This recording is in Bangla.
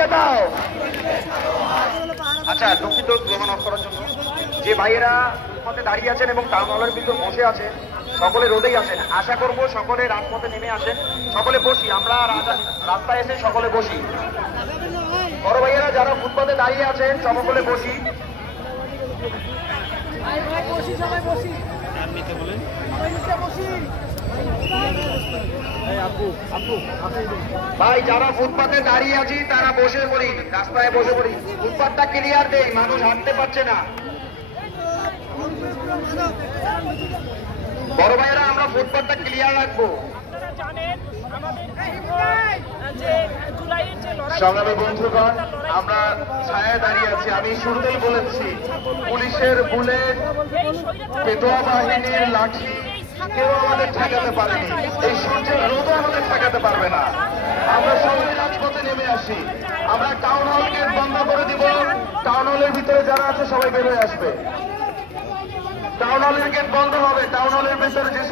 দিয়ে দাও। আচ্ছা, দুঃখিত গ্রহণ অফ করার জন্য। যে ভাইয়েরা ফুটপাতে দাঁড়িয়ে আছেন এবং টাউন হলের ভিতর বসে আছেন, সকলে রোদেই আছেন, আশা করব সকলে রাজপথে নেমে আসেন। সকলে বসি, আমরা রাস্তায় এসে সকলে বসি। বড় ভাইয়েরা যারা ফুটপাতে দাঁড়িয়ে আছেন সকলে বসি। ভাই যারা ফুটপাতে দাঁড়িয়ে আছি তারা বসে পড়ি, রাস্তায় বসে পড়ি। ফুটপাতটা ক্লিয়ার দেই, মানুষ হাঁটতে পারছে না। বড় ভাইয়েরা আমরা ফুটপাতটা ক্লিয়ার রাখবো। সংগ্রামী বন্ধুগণ, আমরা ছায়ায় দাঁড়িয়ে আছি। আমি শুরুতেই বলেছি, পুলিশের বুলেট, পেটোয়া বাহিনীর লাঠি কেউ আমাদের ঠেকাতে পারেনি। এই সূর্যের রোদও আমাদের ঠেকাতে পারবে না। আমরা সবাই রাজপথে নেমে আসি। আমরা টাউন হল গেট বন্ধ করে দিব। টাউন হলের ভিতরে যারা আছে সবাই বের হয়ে আসবে। টাউন হলের গেট বন্ধ হবে। টাউন হলের ভিতরে যে